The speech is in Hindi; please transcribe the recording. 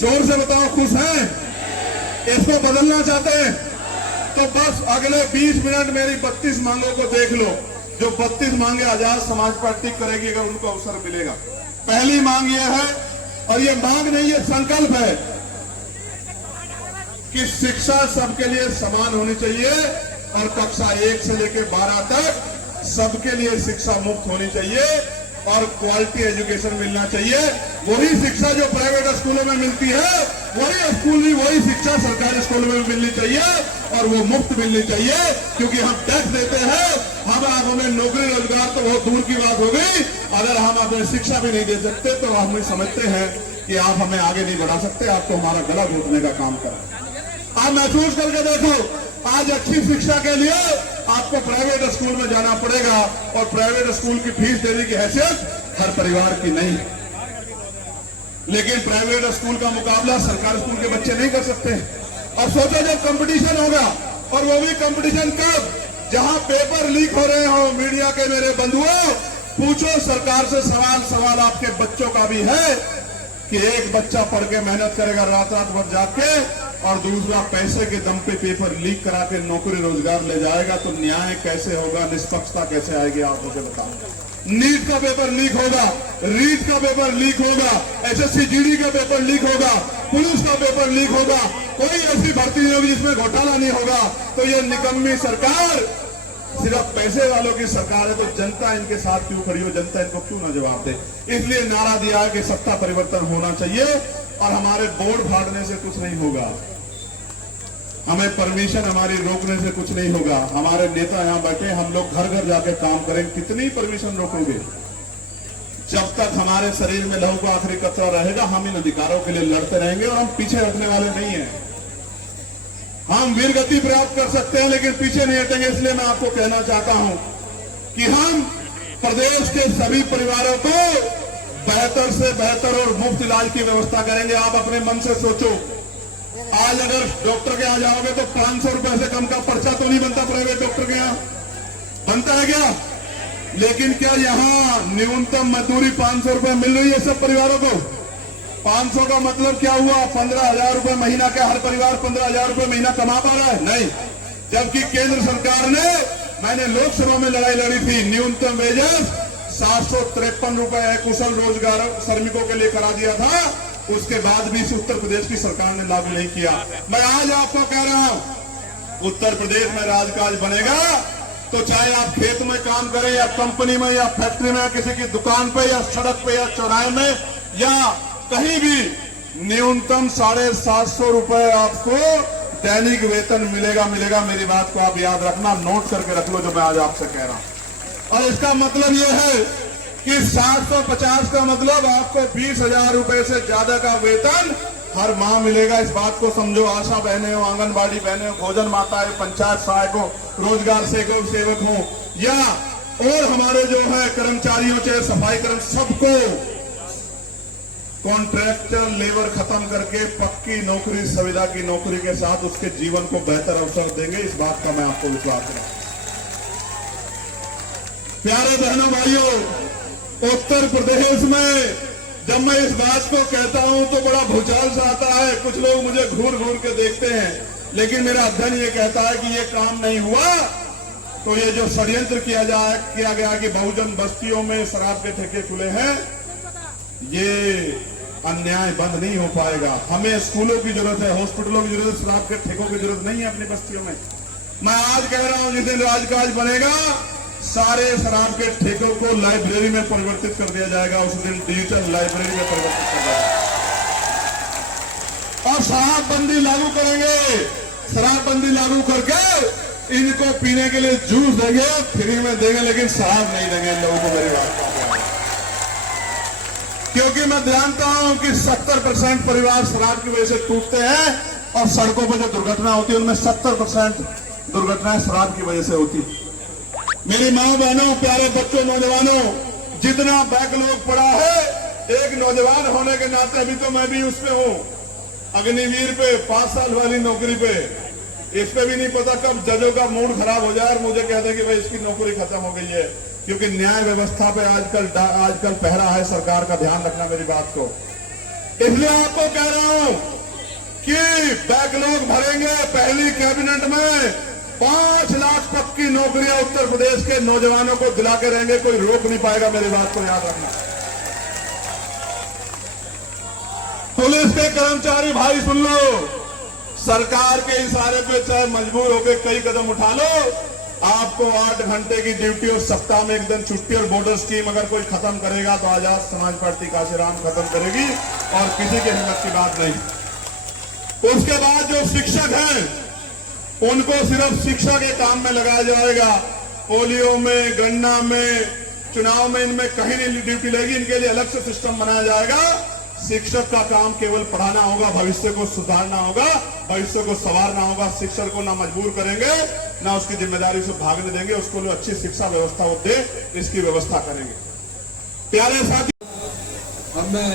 जोर से बताओ, खुश हैं? इसको बदलना चाहते हैं? तो बस अगले 20 मिनट मेरी 32 मांगों को देख लो। जो 32 मांगे आजाद समाज पार्टी करेगी अगर उनको अवसर मिलेगा। पहली मांग यह है, और ये मांग नहीं, ये संकल्प है कि शिक्षा सबके लिए समान होनी चाहिए और कक्षा 1 से लेकर 12 तक सबके लिए शिक्षा मुफ्त होनी चाहिए और क्वालिटी एजुकेशन मिलना चाहिए। वही शिक्षा जो प्राइवेट स्कूलों में मिलती है, वही शिक्षा सरकारी स्कूलों में मिलनी चाहिए और वो मुफ्त मिलनी चाहिए। क्योंकि हम टैक्स देते हैं, हम आप हमें नौकरी रोजगार तो बहुत दूर की बात हो गई, अगर हम अपने शिक्षा भी नहीं दे सकते तो हम समझते हैं कि आप हमें आगे नहीं बढ़ा सकते, आपको हमारा गला घोटने का काम करें। आप महसूस करके देखो, आज अच्छी शिक्षा के लिए आपको प्राइवेट स्कूल में जाना पड़ेगा और प्राइवेट स्कूल की फीस देने की हैसियत हर परिवार की नहीं। लेकिन प्राइवेट स्कूल का मुकाबला सरकारी स्कूल के बच्चे नहीं कर सकते। और सोचो जब कंपटीशन होगा, और वो भी कंपटीशन कब, जहां पेपर लीक हो रहे हो। मीडिया के मेरे बंधुओं, पूछो सरकार से सवाल आपके बच्चों का भी है कि एक बच्चा पढ़ के मेहनत करेगा रात भर जाग के, और दूसरा पैसे के दम पे पेपर लीक करा के नौकरी रोजगार ले जाएगा, तो न्याय कैसे होगा, निष्पक्षता कैसे आएगी, आप मुझे बताओ। नीट का पेपर लीक होगा, रीट का पेपर लीक होगा, एसएससी जीडी का पेपर लीक होगा, पुलिस का पेपर लीक होगा, कोई ऐसी भर्ती नहीं होगी जिसमें घोटाला नहीं होगा। तो ये निकम्मी सरकार सिर्फ पैसे वालों की सरकार है, तो जनता इनके साथ क्यों खड़ी हो, जनता इनको क्यों ना जवाब दे। इसलिए नारा दिया है कि सत्ता परिवर्तन होना चाहिए और हमारे बोर्ड फाड़ने से कुछ नहीं होगा, हमें परमिशन हमारी रोकने से कुछ नहीं होगा। हमारे नेता यहां बैठे, हम लोग घर घर जाके काम करेंगे। कितनी परमिशन रोकोगे? जब तक हमारे शरीर में लहू का आखिरी कतरा रहेगा, हम इन अधिकारों के लिए लड़ते रहेंगे और हम पीछे हटने वाले नहीं हैं। हम वीर गति प्राप्त कर सकते हैं लेकिन पीछे नहीं हटेंगे। इसलिए मैं आपको कहना चाहता हूं कि हम प्रदेश के सभी परिवारों को बेहतर से बेहतर और मुफ्त इलाज की व्यवस्था करेंगे। आप अपने मन से सोचो, आज अगर डॉक्टर के यहाँ जाओगे तो 500 रुपए से कम का पर्चा तो नहीं बनता प्राइवेट डॉक्टर के यहाँ, बनता है क्या? लेकिन क्या यहाँ न्यूनतम मजदूरी 500 रुपए मिल रही है सब परिवारों को? 500 का मतलब क्या हुआ? 15,000 रुपए महीना। क्या हर परिवार 15,000 रुपए महीना कमा पा रहा है? नहीं। जबकि केंद्र सरकार ने, मैंने लोकसभा में लड़ाई लड़ी थी, न्यूनतम वेजेस 753 रुपए कुशल रोजगार श्रमिकों के लिए करा दिया था। उसके बाद भी इस उत्तर प्रदेश की सरकार ने लागू नहीं किया। मैं आज आपको कह रहा हूं, उत्तर प्रदेश में राजकाज बनेगा तो चाहे आप खेत में काम करें या कंपनी में या फैक्ट्री में या किसी की दुकान पे या सड़क पे या चौराहे में या कहीं भी, न्यूनतम 750 रुपए आपको दैनिक वेतन मिलेगा। मेरी बात को आप याद रखना, नोट करके रख लो जो मैं आज आपसे कह रहा हूं। और इसका मतलब यह है कि 750 का मतलब आपको 20,000 रुपए से ज्यादा का वेतन हर माह मिलेगा। इस बात को समझो। आशा बहनें हो, आंगनबाड़ी बहनें हो, भोजन माताएं, पंचायत सहायक हो, रोजगार सेवक हो या और हमारे जो है कर्मचारियों, चाहे सफाई कर्म, सबको कॉन्ट्रैक्टर लेबर खत्म करके पक्की नौकरी, सुविधा की नौकरी के साथ उसके जीवन को बेहतर अवसर देंगे। इस बात का मैं आपको विश्वास है। प्यारे बहनों भाइयों, उत्तर प्रदेश में जब मैं इस बात को कहता हूं तो बड़ा भूचाल सा आता है। कुछ लोग मुझे घूर घूर के देखते हैं, लेकिन मेरा अध्ययन ये कहता है कि ये काम नहीं हुआ तो ये जो षड्यंत्र किया गया कि बहुजन बस्तियों में शराब के ठेके खुले हैं, ये अन्याय बंद नहीं हो पाएगा। हमें स्कूलों की जरूरत है, हॉस्पिटलों की जरूरत है, शराब के ठेकों की जरूरत नहीं है अपनी बस्तियों में। मैं आज कह रहा हूं, जिस दिन राजकाज बनेगा सारे शराब के ठेकों को लाइब्रेरी में परिवर्तित कर दिया जाएगा। उस दिन डिजिटल लाइब्रेरी में परिवर्तित कर दिया जाएगा और शराबबंदी लागू करेंगे। शराबबंदी लागू करके इनको पीने के लिए जूस देंगे, फ्री में देंगे, लेकिन शराब नहीं देंगे इन लोगों को। मेरी बात क्योंकि मैं जानता हूं कि 70% परिवार शराब की वजह से टूटते हैं और सड़कों पर जो दुर्घटना होती है उनमें 70% दुर्घटनाएं शराब की वजह से होती। मेरी माँ बहनों, प्यारे बच्चों, नौजवानों, जितना बैकलॉग पड़ा है, एक नौजवान होने के नाते अभी तो मैं भी उस पे हूं, अग्निवीर पे 5 साल वाली नौकरी पे। इस पे भी नहीं पता कब जजों का मूड खराब हो जाए और मुझे कह दें कि भाई इसकी नौकरी खत्म हो गई है। क्योंकि न्याय व्यवस्था पे आजकल पहरा है सरकार का, ध्यान रखना मेरी बात को। इसलिए आपको कह रहा हूं कि बैकलॉग भरेंगे। पहली कैबिनेट में 5 लाख पक्की नौकरियां उत्तर प्रदेश के नौजवानों को दिला के रहेंगे, कोई रोक नहीं पाएगा। मेरी बात को याद रखना। पुलिस के कर्मचारी भाई सुन लो, सरकार के इशारे पे चाहे मजबूर होकर कई कदम उठा लो, आपको 8 घंटे की ड्यूटी और सप्ताह में 1 दिन छुट्टी और बॉर्डर स्कीम अगर कोई खत्म करेगा तो आजाद समाज पार्टी काशीराम खत्म करेगी और किसी की हिम्मत की बात नहीं। उसके बाद जो शिक्षक हैं उनको सिर्फ शिक्षा के काम में लगाया जाएगा। पोलियो में, गन्ना में, चुनाव में, इनमें कहीं नहीं ड्यूटी लगेगी। इनके लिए अलग से सिस्टम बनाया जाएगा। शिक्षक का काम केवल पढ़ाना होगा, भविष्य को सुधारना होगा, भविष्य को संवारना होगा। शिक्षक को ना मजबूर करेंगे, ना उसकी जिम्मेदारी से भागने देंगे, उसको जो अच्छी शिक्षा व्यवस्था वो दे, इसकी व्यवस्था करेंगे। प्यारे साथी, अब मैं